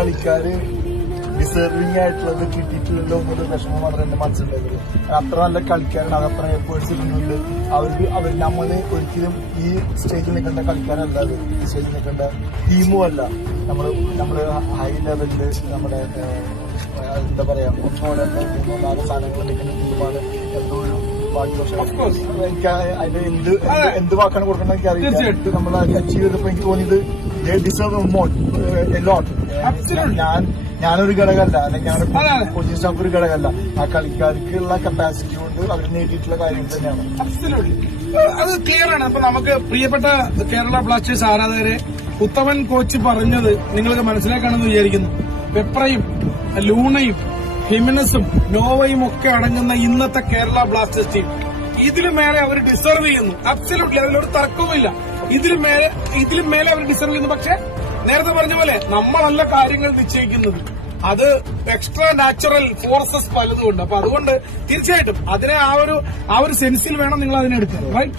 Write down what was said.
കളിക്കാര് ഡിസേർവിംഗ് ആയിട്ടുള്ളത് കിട്ടിയിട്ടില്ലല്ലോ എന്നൊരു വിഷമമാണ് എന്റെ മനസ്സിലുള്ളത്. അത്ര നല്ല കളിക്കാരാണ്, അതത്ര എഫേർട്സ് ഇടുന്നുണ്ട്. അവർ നമ്മള് ഒരിക്കലും ഈ സ്റ്റേജിൽ നിൽക്കേണ്ട കളിക്കാരല്ല, അത് ഈ സ്റ്റേജിൽ നിൽക്കേണ്ട ടീമും അല്ല. നമ്മള് ഹൈ ലെവലില് നമ്മുടെ എന്താ പറയാ ഒന്നോടെ 3-4 സാധനങ്ങൾ നിൽക്കുന്ന ടീമാണ്. എന്തോ ഒരു എനിക്ക് അതിന്റെ എന്ത് വാക്കാണ് കൊടുക്കണം എനിക്ക് അറിയില്ല. നമ്മൾ അച്ചീവ് ചെയ്തപ്പോ എനിക്ക് തോന്നിയത് ഞാനൊരു ഘടകമല്ല, അല്ലെങ്കിൽ ഞങ്ങളുടെ കോച്ചിങ് സ്റ്റാഫ് ഒരു ഘടകമല്ല. ആ കളിക്കാർക്കുള്ള കപ്പാസിറ്റി കൊണ്ട് അവർ നേടിയിട്ടുള്ള കാര്യങ്ങൾ തന്നെയാണ്. അത് ക്ലിയർ ആണ്. അപ്പൊ നമുക്ക് പ്രിയപ്പെട്ട കേരള ബ്ലാസ്റ്റേഴ്സ് ആരാധകരെ ഉത്തമൻ കോച്ച് പറഞ്ഞത് നിങ്ങൾക്ക് മനസ്സിലാക്കാണെന്ന് വിചാരിക്കുന്നു. പെപ്രയും ലൂണയും ഹിമിനസും നോവയും ഒക്കെ അടങ്ങുന്ന ഇന്നത്തെ കേരള ബ്ലാസ്റ്റേഴ്സ് ടീം ഇതിലും മേലെ അവർ ഡിസർവ് ചെയ്യുന്നു. അബ്സല്യൂട്ട്ലി, അതിലൊരു തർക്കവുമില്ല. ഇതിലും മേലെ അവർ ഡിസർവ് ചെയ്യുന്നു. പക്ഷെ നേരത്തെ പറഞ്ഞ പോലെ നമ്മളല്ല കാര്യങ്ങൾ നിശ്ചയിക്കുന്നത്, അത് എക്സ്ട്രാ നാച്ചുറൽ ഫോഴ്സസ് പലതുകൊണ്ട്. അപ്പൊ അതുകൊണ്ട് തീർച്ചയായിട്ടും അതിനെ ആ ഒരു സെൻസിൽ വേണം നിങ്ങൾ അതിനെ എടുക്കാൻ. റൈറ്റ്.